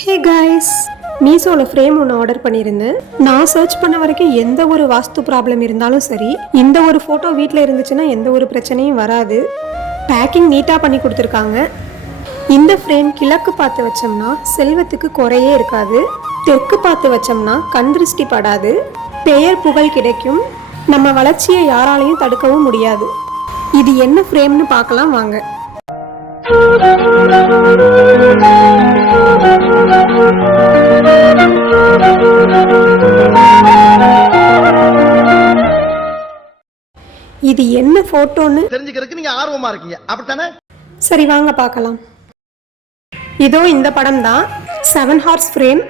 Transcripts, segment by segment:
ஹே guys மீஷோவில் frame ஒன்று order பண்ணியிருந்தேன் நான் சர்ச் பண்ண வரைக்கும் எந்த ஒரு வாஸ்து ப்ராப்ளம் இருந்தாலும் சரி இந்த ஒரு ஃபோட்டோ வீட்டில் இருந்துச்சுன்னா எந்த ஒரு பிரச்சனையும் வராது. பேக்கிங் நீட்டாக பண்ணி கொடுத்துருக்காங்க. இந்த ஃப்ரேம் கிழக்கு பார்த்து வச்சோம்னா செல்வத்துக்கு குறையே இருக்காது. தெற்கு பார்த்து வச்சோம்னா கண் திருஷ்டி படாது. பெயர் புகழ் கிடைக்கும். நம்ம வளர்ச்சியை யாராலையும் தடுக்கவும் முடியாது. இது என்ன ஃப்ரேம்னு பார்க்கலாம் வாங்க. இது என்ன ஃபோட்டோன்னு தெரிஞ்சுக்கிறதுக்கு நீங்க ஆர்வமா இருக்கீங்க. அப்படித்தானே? சரி வாங்க பார்க்கலாம். இதோ இந்த படம் தான் செவன் ஹார்ஸ் ஃப்ரேம்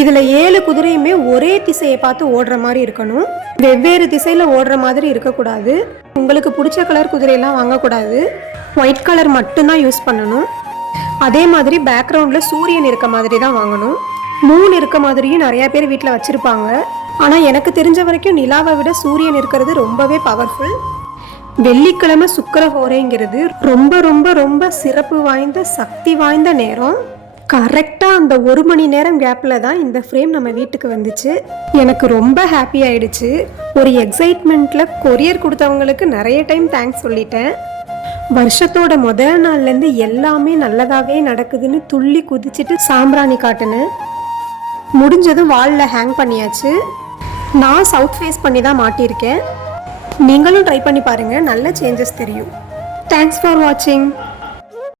இதில் ஏழு குதிரையுமே ஒரே திசையை பார்த்து ஓடுற மாதிரி இருக்கணும். வெவ்வேறு திசையில் ஓடுற மாதிரி இருக்கக்கூடாது. உங்களுக்கு பிடிச்ச கலர் குதிரையெல்லாம் வாங்கக்கூடாது. ஒயிட் கலர் மட்டும்தான் யூஸ் பண்ணணும். அதே மாதிரி பேக்ரவுண்டில் சூரியன் இருக்க மாதிரி தான் வாங்கணும். மூணு இருக்க மாதிரியும் நிறைய பேர் வீட்டில் வச்சுருப்பாங்க. ஆனால் எனக்கு தெரிஞ்ச வரைக்கும் நிலாவை விட சூரியன் இருக்கிறது ரொம்பவே பவர்ஃபுல் வெள்ளிக்கிழமை சுக்கிர ஹோரைங்கிறது ரொம்ப ரொம்ப ரொம்ப சிறப்பு வாய்ந்த சக்தி வாய்ந்த நேரம். கரெக்டாக அந்த ஒரு மணி நேரம் கேப்பில் தான் இந்த ஃப்ரேம் நம்ம வீட்டுக்கு வந்துச்சு. எனக்கு ரொம்ப ஹாப்பி ஆயிடுச்சு. ஒரு எக்ஸைட்மெண்ட்டில் கொரியர் கொடுத்தவங்களுக்கு நிறைய டைம் தேங்க்ஸ் சொல்லிட்டேன். வருஷத்தோட முதல் நாள்லேருந்து எல்லாமே நல்லதாகவே நடக்குதுன்னு துள்ளி குதிச்சுட்டு சாம்பிராணி காட்டினேன். முடிஞ்சதும் வாலில் ஹேங் பண்ணியாச்சு. நான் சவுத் ஃபேஸ் பண்ணி தான் மாட்டியிருக்கேன். நீங்களும் ட்ரை பண்ணி பாருங்கள் நல்ல சேஞ்சஸ் தெரியும். தேங்க்ஸ் ஃபார் வாட்சிங்